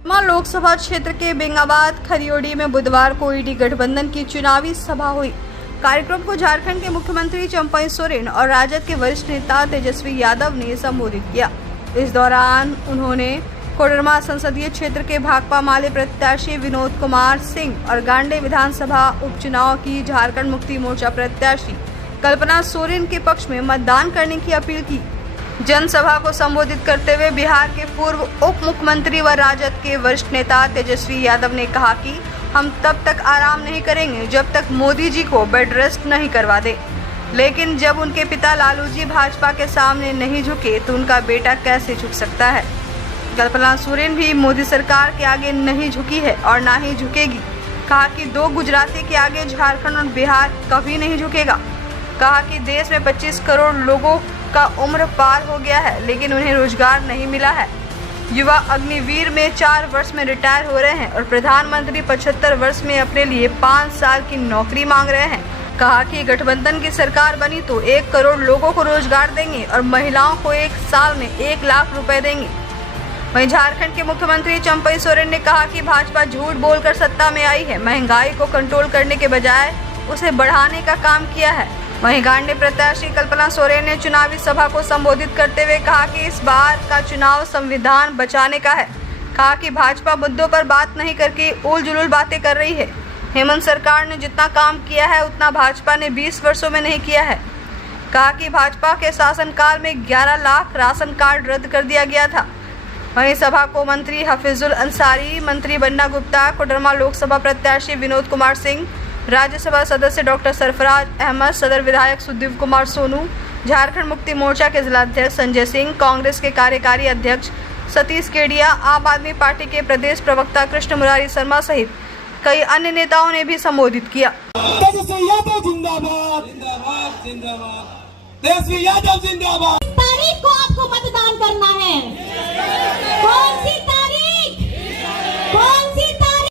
लोकसभा क्षेत्र के बेंगाबाद खरियोड़ी में बुधवार को ईडी गठबंधन की चुनावी सभा हुई। कार्यक्रम को झारखंड के मुख्यमंत्री चंपई सोरेन और राजद के वरिष्ठ नेता तेजस्वी यादव ने संबोधित किया। इस दौरान उन्होंने कोडरमा संसदीय क्षेत्र के भाकपा माले प्रत्याशी विनोद कुमार सिंह और गांडे विधानसभा उपचुनाव की झारखंड मुक्ति मोर्चा प्रत्याशी कल्पना सोरेन के पक्ष में मतदान करने की अपील की। जनसभा को संबोधित करते हुए बिहार के पूर्व उप मुख्यमंत्री व राजद के वरिष्ठ नेता तेजस्वी यादव ने कहा कि हम तब तक आराम नहीं करेंगे जब तक मोदी जी को बेड रेस्ट नहीं करवा दे। लेकिन जब उनके पिता लालू जी भाजपा के सामने नहीं झुके तो उनका बेटा कैसे झुक सकता है। कल्पना सोरेन भी मोदी सरकार के आगे नहीं झुकी है और ना ही झुकेगी। कहा कि दो गुजराती के आगे झारखंड और बिहार कभी नहीं झुकेगा। कहा कि देश में 25 करोड़ लोगों का उम्र पार हो गया है लेकिन उन्हें रोजगार नहीं मिला है। युवा अग्निवीर में 4 वर्ष में रिटायर हो रहे हैं और प्रधानमंत्री 75 वर्ष में अपने लिए 5 साल की नौकरी मांग रहे हैं। कहा कि गठबंधन की सरकार बनी तो 1 करोड़ लोगों को रोजगार देंगे और महिलाओं को 1 साल में 1 लाख रुपए देंगे। वहीं झारखंड के मुख्यमंत्री चंपई सोरेन ने कहा कि भाजपा झूठ बोलकर सत्ता में आई है, महंगाई को कंट्रोल करने के बजाय उसे बढ़ाने का काम किया है। वहीं गांडे प्रत्याशी कल्पना सोरेन ने चुनावी सभा को संबोधित करते हुए कहा कि इस बार का चुनाव संविधान बचाने का है। कहा कि भाजपा मुद्दों पर बात नहीं करके उल जुलूल बातें कर रही है। हेमंत सरकार ने जितना काम किया है उतना भाजपा ने 20 वर्षों में नहीं किया है। कहा कि भाजपा के शासनकाल में 11 लाख राशन कार्ड रद्द कर दिया गया था। वहीं सभा को मंत्री हफीजुल अंसारी, मंत्री बन्ना गुप्ता, कोडरमा लोकसभा प्रत्याशी विनोद कुमार सिंह, राज्यसभा सदस्य डॉक्टर सरफराज अहमद, सदर विधायक सुदेव कुमार सोनू, झारखंड मुक्ति मोर्चा के जिलाध्यक्ष संजय सिंह, कांग्रेस के कार्यकारी अध्यक्ष सतीश केडिया, आम आदमी पार्टी के प्रदेश प्रवक्ता कृष्ण मुरारी शर्मा सहित कई अन्य नेताओं ने भी संबोधित किया। तेजस्वी यादव जिंदाबाद, जिंदाबाद, जिंदाबाद। तेजस्वी यादव जिंदाबाद। तारीख को आपको मतदान करना है। कौन सी तारीख? कौन सी तारीख?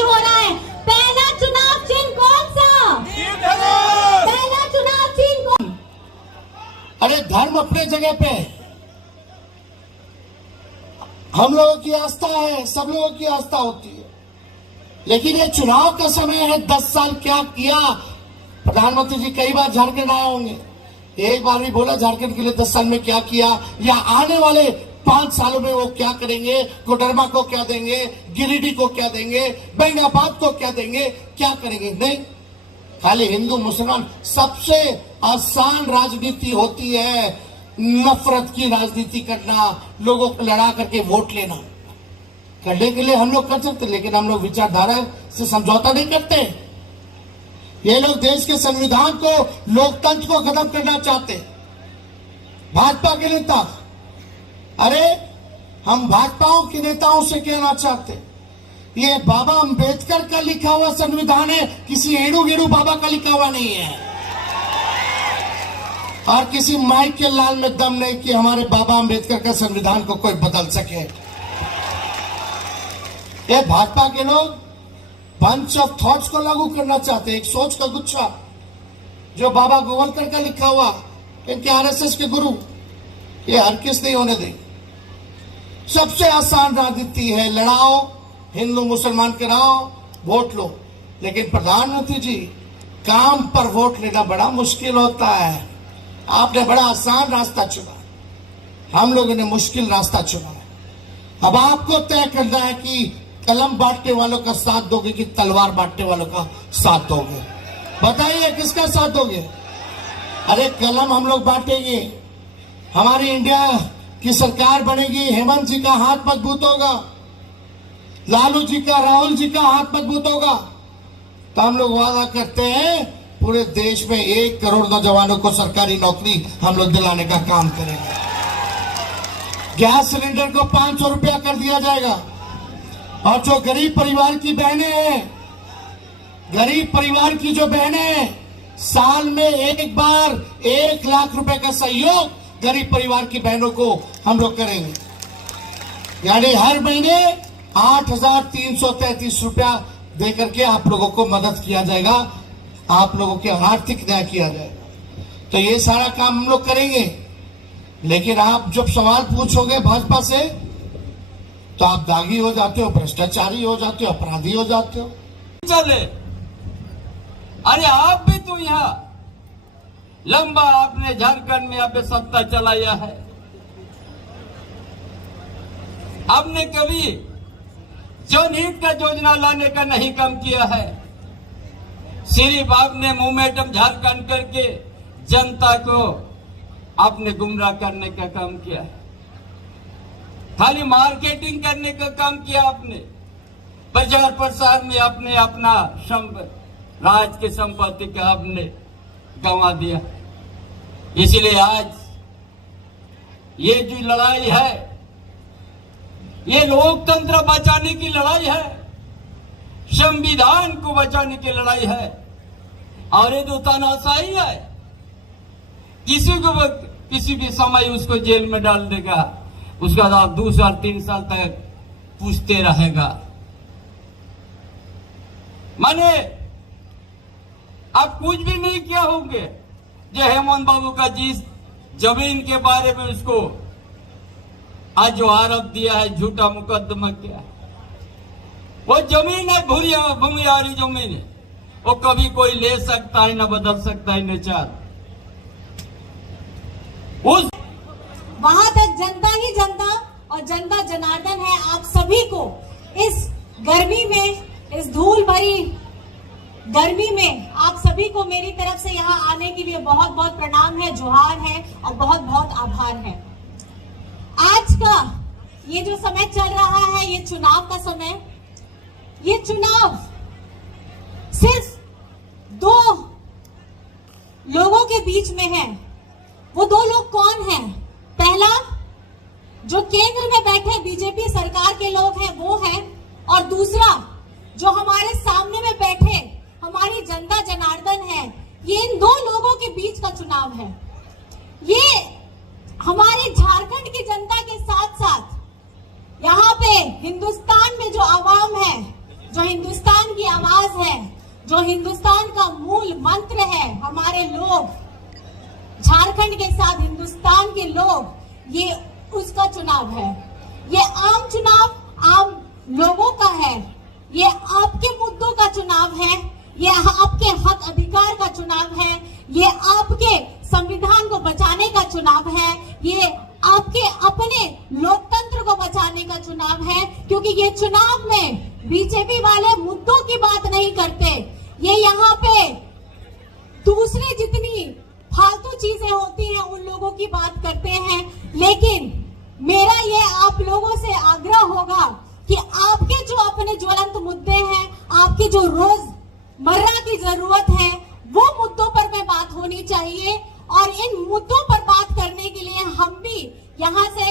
हो रहा है। पहला चुनाव चिन्ह कौन सा? पहला चुनाव चिन्ह कौन? अरे धर्म अपने जगह पे, हम लोगों की आस्था है, सब लोगों की आस्था होती है, लेकिन ये चुनाव का समय है। 10 साल क्या किया? प्रधानमंत्री जी कई बार झारखंड आए होंगे, एक बार भी बोला झारखंड के लिए 10 साल में क्या किया या आने वाले 5 सालों में वो क्या करेंगे, कोडरमा को क्या देंगे, गिरिडीह को क्या देंगे, बेंगाबाद को क्या देंगे, क्या करेंगे? नहीं, खाली हिंदू मुसलमान। सबसे आसान राजनीति होती है नफरत की राजनीति करना, लोगों को लड़ा करके वोट लेना। करने के लिए हम लोग कर सकते, लेकिन हम लोग विचारधारा से समझौता नहीं करते। ये लोग देश के संविधान को, लोकतंत्र को खत्म करना चाहते। भाजपा के नेता, अरे हम भाजपाओं के नेताओं से कहना चाहते, ये बाबा अंबेडकर का लिखा हुआ संविधान है, किसी एड़ू गेड़ू बाबा का लिखा हुआ नहीं है। और किसी माइक के लाल में दम नहीं कि हमारे बाबा अंबेडकर का संविधान को कोई बदल सके। ये भाजपा के लोग बंच ऑफ थॉट्स को लागू करना चाहते हैं, एक सोच का गुच्छा जो बाबा गोवलकर का लिखा हुआ, इनके आरएसएस के गुरु, ये हर किस नहीं होने देंगे। सबसे आसान राजनीति है, लड़ाओ, हिंदू मुसलमान कराओ, वोट लो। लेकिन प्रधानमंत्री जी, काम पर वोट लेना बड़ा मुश्किल होता है। आपने बड़ा आसान रास्ता चुना, हम लोगों ने मुश्किल रास्ता चुना है। अब आपको तय करना है कि कलम बांटने वालों का साथ दोगे कि तलवार बांटने वालों का साथ दोगे। बताइए किसका साथ दोगे? अरे कलम हम लोग बांटेंगे, हमारी इंडिया की सरकार बनेगी, हेमंत जी का हाथ मजबूत होगा, लालू जी का, राहुल जी का हाथ मजबूत होगा, तो हम लोग वादा करते हैं पूरे देश में 1 करोड़ नौजवानों को सरकारी नौकरी हम लोग दिलाने का काम करेंगे। गैस सिलेंडर को 500 रुपया कर दिया जाएगा। और जो गरीब परिवार की बहनें हैं, गरीब परिवार की जो बहनें हैं, साल में एक बार 1 लाख रुपए का सहयोग गरीब परिवार की बहनों को हम लोग करेंगे। यानी हर महीने 8,333 रुपया देकर के आप लोगों को मदद किया जाएगा, आप लोगों के आर्थिक न्याय किया जाएगा। तो ये सारा काम हम लोग करेंगे। लेकिन आप जब सवाल पूछोगे भाजपा से तो आप दागी हो जाते हो, भ्रष्टाचारी हो जाते हो, अपराधी हो जाते हो। चले, अरे आप भी तो यहाँ लंबा आपने झारखंड में यहाँ पे सत्ता चलाया है, आपने कभी जनहित का योजना लाने का नहीं काम किया है। सिर्फ आपने मोमेंटम झारखंड करके जनता को आपने गुमराह करने का काम किया है, खाली मार्केटिंग करने का काम किया आपने, प्रचार प्रसार में आपने अपना राज के संपत्ति का आपने गंवा दिया। इसलिए आज ये जो लड़ाई है, ये लोकतंत्र बचाने की लड़ाई है, संविधान को बचाने की लड़ाई है। और ये तो तानाशाही है, किसी को किसी भी समय उसको जेल में डाल देगा, उसका बाद 2 साल 3 साल तक पूछते रहेगा। माने आप कुछ भी नहीं किया होंगे। जो हेमंत बाबू का जिस जमीन के बारे में उसको आज जो आरोप दिया है, झूठा मुकदमा किया है, वो जमीन है भूमियारी जमीन है, वो कभी कोई ले सकता है, न बदल सकता है, न चाह उस वहां तक जनता ही जनता और जनता जनार्दन है। आप सभी को इस गर्मी में, इस धूल भरी गर्मी में आप सभी को मेरी तरफ से यहाँ आने के लिए बहुत बहुत प्रणाम है, जोहार है और बहुत बहुत आभार है। आज का ये जो समय चल रहा है, ये चुनाव का समय, ये चुनाव सिर्फ 2 लोगों के बीच में है। वो 2 लोग कौन हैं? पहला, जो केंद्र में बैठे बीजेपी सरकार के लोग हैं वो हैं, और दूसरा जो हमारे सामने में बैठे हमारी जनता जनार्दन है। ये इन 2 लोगों के बीच का चुनाव है। ये हमारे झारखंड की जनता के साथ साथ यहाँ पे हिंदुस्तान में जो आवाम है, जो हिंदुस्तान की आवाज है, जो हिंदुस्तान का मूल मंत्र है, हमारे लोग झारखंड के साथ हिंदुस्तान के लोग, ये उसका चुनाव है। ये आम चुनाव आम लोगों का है, ये आपके मुद्दों का चुनाव है, ये आपके हक अधिकार का चुनाव है, ये आपके संविधान को बचाने का चुनाव है, ये आपके अपने लोकतंत्र को बचाने का चुनाव है। क्योंकि ये चुनाव में बीजेपी वाले मुद्दों की बात नहीं करते, ये यहाँ पे दूसरे जितनी फालतू चीजें होती हैं उन लोगों की बात करते हैं। लेकिन मेरा ये आप लोगों से आग्रह होगा कि आपके जो अपने ज्वलंत मुद्दे हैं, आपकी जो रोजमर्रा की जरूरत है, वो मुद्दों पर में बात होनी चाहिए। और इन मुद्दों पर बात करने के लिए हम भी यहाँ से